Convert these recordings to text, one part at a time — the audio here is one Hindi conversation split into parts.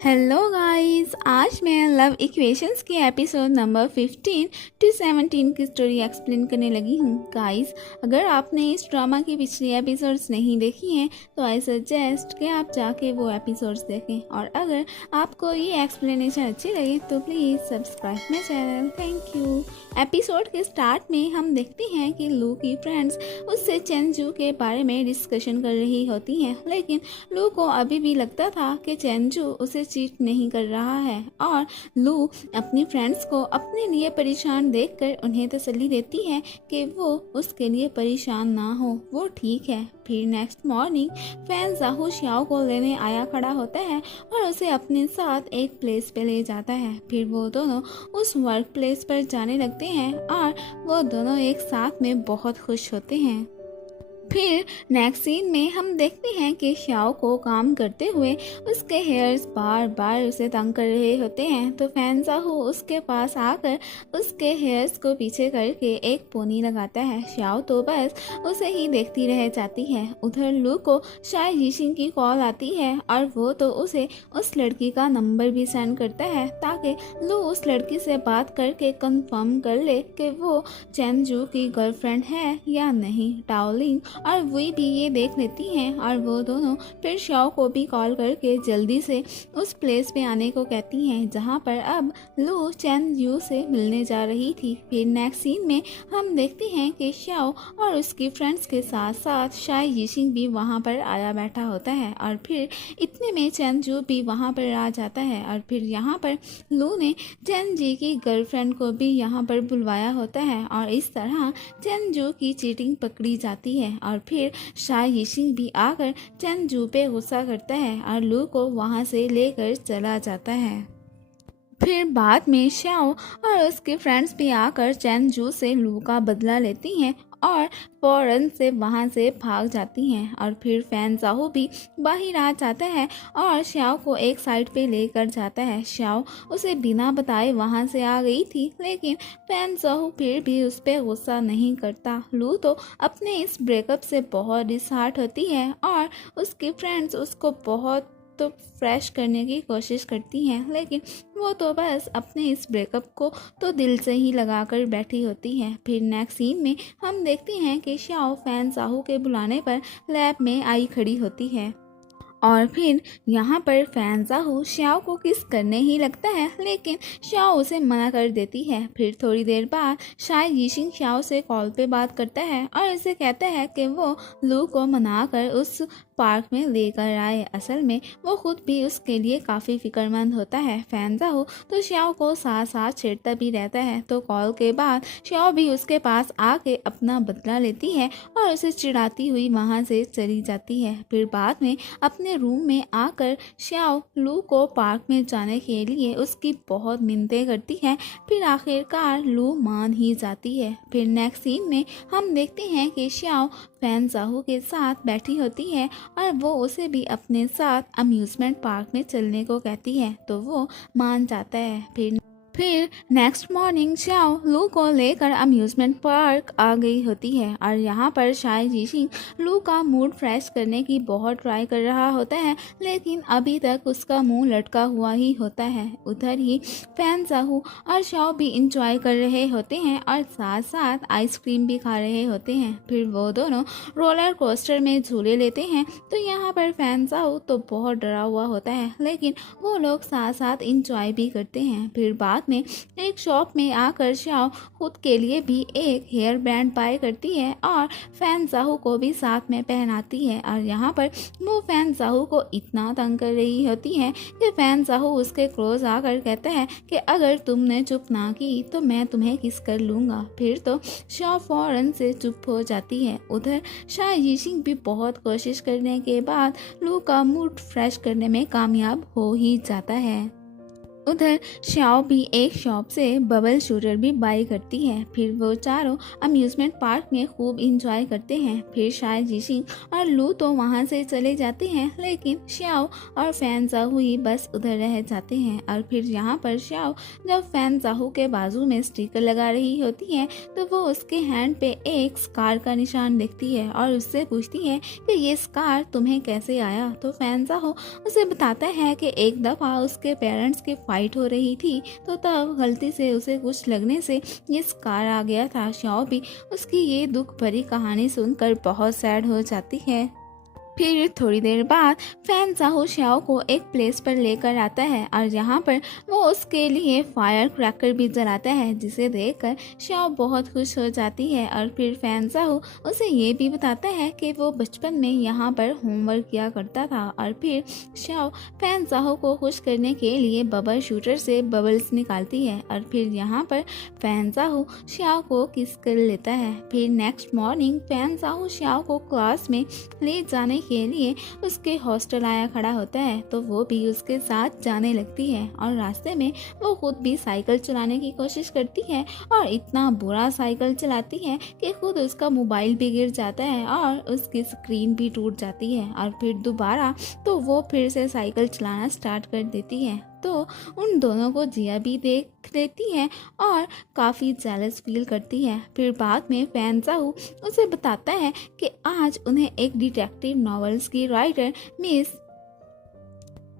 हेलो गाइस, आज मैं लव इक्वेशंस के एपिसोड नंबर 15 टू 17 की स्टोरी एक्सप्लेन करने लगी हूँ। गाइस, अगर आपने इस ड्रामा की पिछली एपिसोड्स नहीं देखी हैं तो आई सजेस्ट कि आप जाके वो एपिसोड्स देखें, और अगर आपको ये एक्सप्लेनेशन अच्छी लगे तो please subscribe my channel. Thank you. Episode के स्टार्ट में हम देखते हैं कि लू की फ्रेंड्स उससे चेंजू के बारे में डिस्कशन कर रही होती हैं, लेकिन लू को अभी भी लगता था कि चेंजू उसे चीट नहीं कर रहा है, और लू अपनी फ्रेंड्स को अपने लिए परेशान देखकर उन्हें तसल्ली देती है कि वो उसके लिए परेशान ना हो, वो ठीक है। फिर नेक्स्ट मॉर्निंग फैन जाहू श्याओ को लेने आया खड़ा होता है और उसे अपने साथ एक प्लेस पे ले जाता है। फिर वो दोनों उस वर्क प्लेस पर जाने लगते हैं और वो दोनों एक साथ में बहुत खुश होते हैं। फिर नेक्स्ट सीन में हम देखते हैं कि श्याओ को काम करते हुए उसके हेयर्स बार बार उसे तंग कर रहे होते हैं, तो फैन जाहू उसके पास आकर उसके हेयर्स को पीछे करके एक पोनी लगाता है। श्याओ तो बस उसे ही देखती रह जाती है। उधर लू को शायद यीशिंग की कॉल आती है और वो तो उसे उस लड़की का नंबर भी सेंड करता है ताकि लू उस लड़की से बात करके कंफर्म कर ले कि वो चेंजू की गर्लफ्रेंड है या नहीं। टाओलिंग और वही भी ये देख लेती हैं और वो दोनों फिर श्याओ को भी कॉल करके जल्दी से उस प्लेस पे आने को कहती हैं जहाँ पर अब लू चैन यू से मिलने जा रही थी। फिर नेक्स्ट सीन में हम देखते हैं कि श्याओ और उसकी फ्रेंड्स के साथ साथ शाय यीशिंग भी वहाँ पर आया बैठा होता है, और फिर इतने में चैन यू भी वहाँ पर आ जाता है, और फिर यहाँ पर लू ने चैन जी की गर्लफ्रेंड को भी यहाँ पर बुलवाया होता है, और इस तरह चैन जू की चीटिंग पकड़ी जाती है। और फिर शाय यीशिंग भी आकर चैन जू पे गुस्सा करता है और लू को वहाँ से लेकर चला जाता है। फिर बाद में श्याओ और उसके फ्रेंड्स भी आकर चैन जू से लू का बदला लेती हैं और फौरन से वहाँ से भाग जाती हैं, और फिर फैन जाहू भी बाहर आ जाता है और श्याओ को एक साइड पे लेकर जाता है। श्याओ उसे बिना बताए वहाँ से आ गई थी, लेकिन फैन जाहू फिर भी उस पर गुस्सा नहीं करता। लू तो अपने इस ब्रेकअप से बहुत डिसहार्ट होती है और उसकी फ्रेंड्स उसको बहुत तो फ्रेश करने की कोशिश करती हैं, लेकिन वो तो बस अपने इस ब्रेकअप को तो दिल से ही लगाकर बैठी होती है। फिर नेक्स्ट सीन में हम देखते हैं कि श्याओ फैन जाहू के बुलाने पर लैब में आई खड़ी होती है, और फिर यहाँ पर फैन जाहू श्याओ को किस करने ही लगता है, लेकिन श्याओ उसे मना कर देती है। फिर थोड़ी देर बाद शाय यीशिंग श्याओ से कॉल पे बात करता है और इसे कहता है कि वो लू को मनाकर उस पार्क में लेकर आए। असल में वो खुद भी उसके लिए काफ़ी फिक्रमंद होता है। फैन जाहू तो श्याओ को साथ साथ छेड़ता भी रहता है, तो कॉल के बाद श्याओ भी उसके पास आके अपना बदला लेती है और उसे चिढ़ाती हुई वहाँ से चली जाती है। फिर बाद में अपने रूम में आकर श्याओ लू को पार्क में जाने के लिए उसकी बहुत मिन्नतें करती है। फिर आखिरकार लू मान ही जाती है। फिर नेक्स्ट सीन में हम देखते हैं कि श्याओ फैन जाहू के साथ बैठी होती है और वो उसे भी अपने साथ अम्यूज़मेंट पार्क में चलने को कहती है, तो वो मान जाता है। फिर नेक्स्ट मॉर्निंग श्याओ लू को लेकर अम्यूज़मेंट पार्क आ गई होती है, और यहाँ पर शाय यीशिंग लू का मूड फ्रेश करने की बहुत ट्राई कर रहा होता है, लेकिन अभी तक उसका मुंह लटका हुआ ही होता है। उधर ही फैन जाहू और श्याओ भी इंजॉय कर रहे होते हैं और साथ साथ आइसक्रीम भी खा रहे होते हैं। फिर वो दोनों रोलर कोस्टर में झूले लेते हैं, तो यहाँ पर फैन जाहू तो बहुत डरा हुआ होता है, लेकिन वो लोग साथ साथ इंजॉय भी करते हैं। फिर बाद में एक शॉप में आकर श्याओ खुद के लिए भी एक हेयर बैंड बाय करती है और फैन जाहू को भी साथ में पहनाती है, और यहाँ पर वो फैन जाहू को इतना तंग कर रही होती है कि फैन जाहू उसके क्लोज आकर कहता है कि अगर तुमने चुप ना की तो मैं तुम्हें किस कर लूँगा। फिर तो श्याओ फौरन से चुप हो जाती है। उधर शाय यीशिंग भी बहुत कोशिश करने के बाद लू का मूड फ्रेश करने में कामयाब हो ही जाता है। उधर श्याओ भी एक शॉप से बबल शूटर भी बाई करती है। फिर वो चारों अम्यूजमेंट पार्क में खूब इंजॉय करते हैं। फिर शाय जिशिंग और लू तो वहाँ से चले जाते हैं, लेकिन श्याओ और फैन जाहू ही बस उधर रह जाते हैं। और फिर यहाँ पर श्याओ जब फैन जाहू के बाजू में स्टिकर लगा रही होती है तो वो उसके हैंड पे एक स्कार का निशान देखती है और उससे पूछती है कि ये स्कार तुम्हें कैसे आया। तो फैन जाहू उसे बताता है कि एक दफ़ा उसके पेरेंट्स की फाइट हो रही थी तो तब गलती से उसे कुछ लगने से ये स्कार आ गया था। श्याओ भी उसकी ये दुख भरी कहानी सुनकर बहुत सैड हो जाती है। फिर थोड़ी देर बाद फैन जाहू श्याओ को एक प्लेस पर लेकर आता है और यहाँ पर वो उसके लिए फायर क्रैकर भी जलाता है, जिसे देखकर श्याओ बहुत खुश हो जाती है। और फिर फैन जाहू उसे ये भी बताता है कि वो बचपन में यहाँ पर होमवर्क किया करता था। और फिर श्याओ फैन जाहू को खुश करने के लिए बबल शूटर से बबल्स निकालती है और फिर यहाँ पर फैन जाहू श्याओ को किस कर लेता है। फिर नेक्स्ट मॉर्निंग फैन जाहू श्याओ को क्लास में ले जाने के लिए उसके हॉस्टल आया खड़ा होता है तो वो भी उसके साथ जाने लगती है। और रास्ते में वो खुद भी साइकिल चलाने की कोशिश करती है और इतना बुरा साइकिल चलाती है कि खुद उसका मोबाइल भी गिर जाता है और उसकी स्क्रीन भी टूट जाती है। और फिर दोबारा तो वो फिर से साइकिल चलाना स्टार्ट कर देती है। तो उन दोनों को जिया भी देख लेती है और काफ़ी जेलस फील करती है। फिर बाद में फैन जाहू उसे बताता है कि आज उन्हें एक डिटेक्टिव नॉवेल्स की राइटर मिस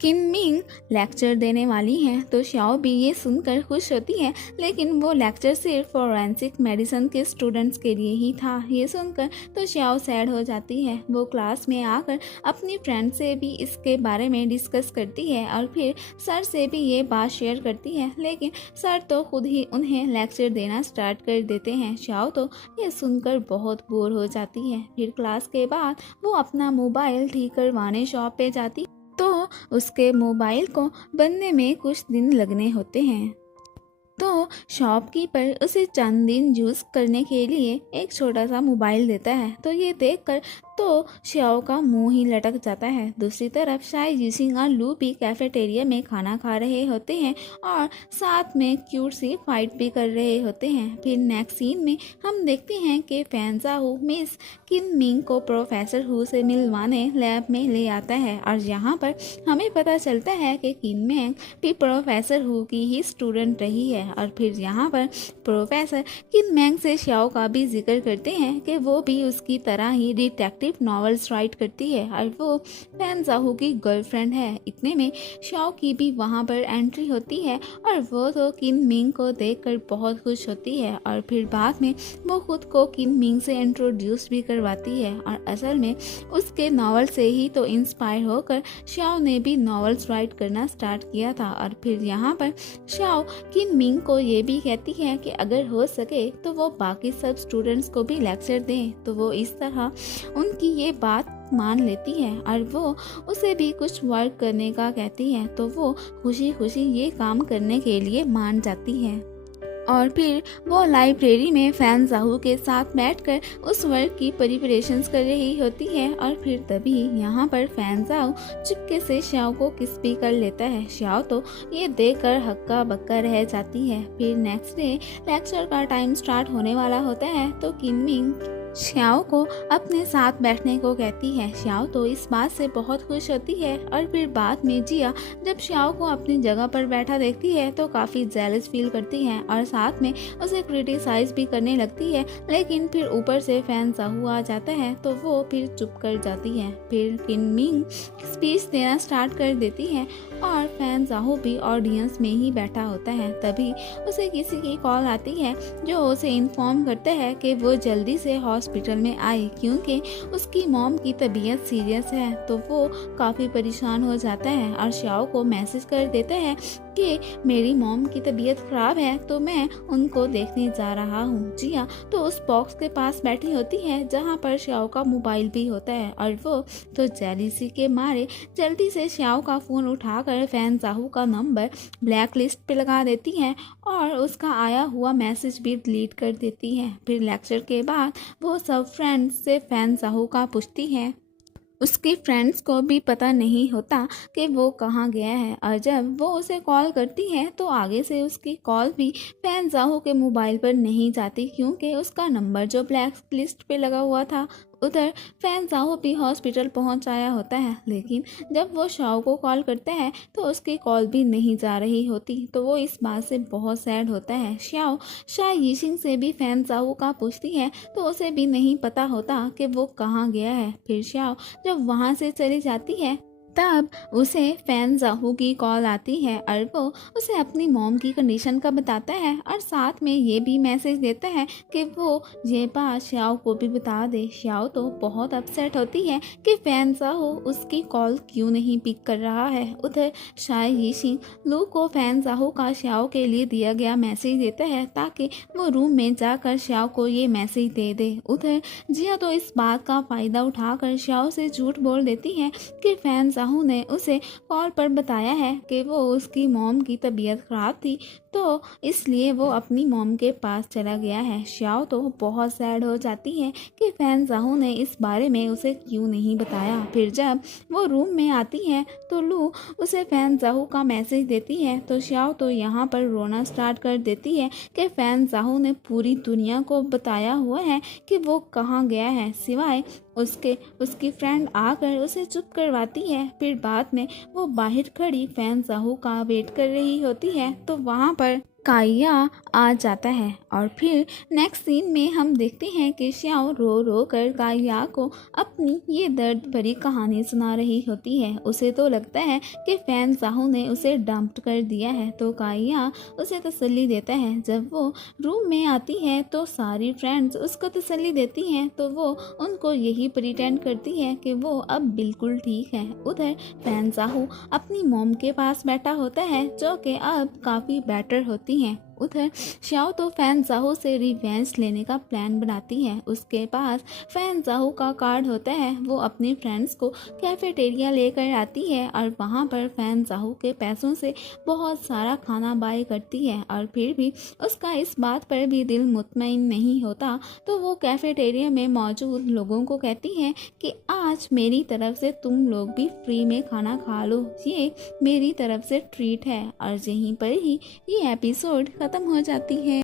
किन मिंग लेक्चर देने वाली हैं। तो श्याओ भी ये सुनकर खुश होती है, लेकिन वो लेक्चर सिर्फ फॉरेंसिक मेडिसिन के स्टूडेंट्स के लिए ही था। ये सुनकर तो श्याओ सैड हो जाती है। वो क्लास में आकर अपनी फ्रेंड से भी इसके बारे में डिस्कस करती है और फिर सर से भी ये बात शेयर करती है, लेकिन सर तो खुद ही उन्हें लेक्चर देना स्टार्ट कर देते हैं। श्याओ तो ये सुनकर बहुत बोर हो जाती है। फिर क्लास के बाद वो अपना मोबाइल ठीक करवाने शॉप पे जाती तो उसके मोबाइल को बनने में कुछ दिन लगने होते हैं। तो शॉपकीपर उसे चंद दिन यूज़ करने के लिए एक छोटा सा मोबाइल देता है। तो ये देखकर तो श्याओ का मुंह ही लटक जाता है। दूसरी तरफ शाय जिशिंग और लू भी कैफेटेरिया में खाना खा रहे होते हैं और साथ में क्यूट सी फाइट भी कर रहे होते हैं। फिर नेक्स्ट सीन में हम देखते हैं कि फैन जाहू मिस किन मिंग को प्रोफेसर हु से मिलवाने लैब में ले आता है और यहाँ पर हमें पता चलता है कि किन मिंग भी प्रोफेसर हु की ही स्टूडेंट रही है। और फिर यहाँ पर प्रोफेसर किन मिंग से श्याओ का भी जिक्र करते हैं कि वो भी उसकी तरह ही डिटेक्टिव नॉवेल्स राइट करती है और वो फैन जाहू की गर्लफ्रेंड है। इतने में श्याओ की भी वहाँ पर एंट्री होती है और वो तो किन मिंग को देखकर बहुत खुश होती है और फिर बाद में वो खुद को किन मिंग से इंट्रोड्यूस भी करवाती है। और असल में उसके नॉवल से ही तो इंस्पायर होकर श्याओ ने भी नॉवेल्स राइट करना स्टार्ट किया था। और फिर यहाँ पर श्याओ किन मिंग को ये भी कहती है कि अगर हो सके तो वो बाकी सब स्टूडेंट्स को भी लेक्चर दें। तो वो इस तरह उनकी ये बात मान लेती है और वो उसे भी कुछ वर्क करने का कहती है। तो वो खुशी खुशी ये काम करने के लिए मान जाती है और फिर वो लाइब्रेरी में फैन जाहू के साथ बैठकर उस वर्क की प्रिपरेशंस कर रही होती है। और फिर तभी यहाँ पर फैन जाहू चुपके से श्याओ को किस भी कर लेता है। श्याओ तो ये देखकर हक्का बक्का रह जाती है। फिर नेक्स्ट डे लेक्चर का टाइम स्टार्ट होने वाला होता है तो किन मिंग श्याओ को अपने साथ बैठने को कहती है। श्याओ तो इस बात से बहुत खुश होती है और फिर बाद में जिया जब श्याओ को अपनी जगह पर बैठा देखती है तो काफ़ी जेलस फील करती है और साथ में उसे क्रिटिसाइज भी करने लगती है, लेकिन फिर ऊपर से फैन जाहू आ जाता है तो वो फिर चुप कर जाती है। फिर किन मिंग स्पीच देना स्टार्ट कर देती है और फैन जाहू भी ऑडियंस में ही बैठा होता है। तभी उसे किसी की कॉल आती है जो उसे इन्फॉर्म करता है कि वो जल्दी से हॉस्पिटल में आए क्योंकि उसकी मॉम की तबीयत सीरियस है। तो वो काफ़ी परेशान हो जाता है और श्याओ को मैसेज कर देता है कि मेरी मॉम की तबीयत ख़राब है तो मैं उनको देखने जा रहा हूँ। जिया तो उस बॉक्स के पास बैठी होती है जहाँ पर श्याओ का मोबाइल भी होता है और वो तो जेलिसी के मारे जल्दी से श्याओ का फ़ोन उठाकर फैन जाहू का नंबर ब्लैक लिस्ट पे लगा देती है और उसका आया हुआ मैसेज भी डिलीट कर देती है। फिर लेक्चर के बाद वो सब फ्रेंड्स से फैन जाहू का पूछती है उसके फ्रेंड्स को भी पता नहीं होता कि वो कहाँ गया है, और जब वो उसे कॉल करती है तो आगे से उसकी कॉल भी फैन जाहो के मोबाइल पर नहीं जाती, क्योंकि उसका नंबर जो ब्लैक लिस्ट पे लगा हुआ था। उधर फैन जाहो भी हॉस्पिटल पहुंच आया होता है, लेकिन जब वो शाओ को कॉल करता है तो उसकी कॉल भी नहीं जा रही होती, तो वो इस बात से बहुत सैड होता है। शाओ शाह यीशिंग से भी फैन जाहो का पूछती है तो उसे भी नहीं पता होता कि वो कहाँ गया है। फिर शाओ जब वहाँ से चली जाती है तब उसे फैन जाहू की कॉल आती है और वो उसे अपनी मॉम की कंडीशन का बताता है और साथ में ये भी मैसेज देता है कि वो ये बात श्याओ को भी बता दे। श्याओ तो बहुत अपसेट होती है कि फैन जाहू उसकी कॉल क्यों नहीं पिक कर रहा है। उधर शाय यीशिंग लू को फैन जाहू का श्याओ के लिए दिया गया मैसेज देता है ताकि वो रूम में जाकर श्याओ को ये मैसेज दे दे। उधर जिया तो इस बात का फ़ायदा उठाकर श्याओ से झूठ बोल देती है कि फैन जाहू ने उसे कॉल पर बताया है कि वो उसकी मॉम की तबीयत ख़राब थी, तो इसलिए वो अपनी मॉम के पास चला गया है। श्याओ तो बहुत सैड हो जाती है कि फैन जाहू ने इस बारे में उसे क्यों नहीं बताया। फिर जब वो रूम में आती है तो लू उसे फैन जाहू का मैसेज देती है, तो श्याओ तो यहाँ पर रोना स्टार्ट कर देती है कि फैन जाहू ने पूरी दुनिया को बताया हुआ है कि वो कहाँ गया है, सिवाय उसकी फ्रेंड आकर उसे चुप करवाती है। फिर बाद में वो बाहर खड़ी फैन जाहू का वेट कर रही होती है, तो वहाँ पर काइया आ जाता है और फिर नेक्स्ट सीन में हम देखते हैं कि श्याओ रो रो कर काइया को अपनी ये दर्द भरी कहानी सुना रही होती है। उसे तो लगता है कि फैन जाहू ने उसे डंप कर दिया है, तो काइया उसे तसल्ली देता है। जब वो रूम में आती है तो सारी फ्रेंड्स उसको तसल्ली देती हैं, तो वो उनको यही प्रिटेंड करती है कि वो अब बिल्कुल ठीक है। उधर फैन जाहू अपनी मॉम के पास बैठा होता है जो कि अब काफ़ी बेटर होती हैं। उधर श्याओ तो फैन जाहू से रिवेंज लेने का प्लान बनाती है। उसके पास फैन जाहू का कार्ड होता है, वो अपने फ्रेंड्स को कैफेटेरिया लेकर आती है और वहाँ पर फैन जाहू के पैसों से बहुत सारा खाना बाय करती है, और फिर भी उसका इस बात पर भी दिल मुतमईन नहीं होता, तो वो कैफेटेरिया में मौजूद लोगों को कहती है कि आज मेरी तरफ से तुम लोग भी फ्री में खाना खा लो, ये मेरी तरफ से ट्रीट है। और यहीं पर ही ये एपिसोड खत्म हो जाती है।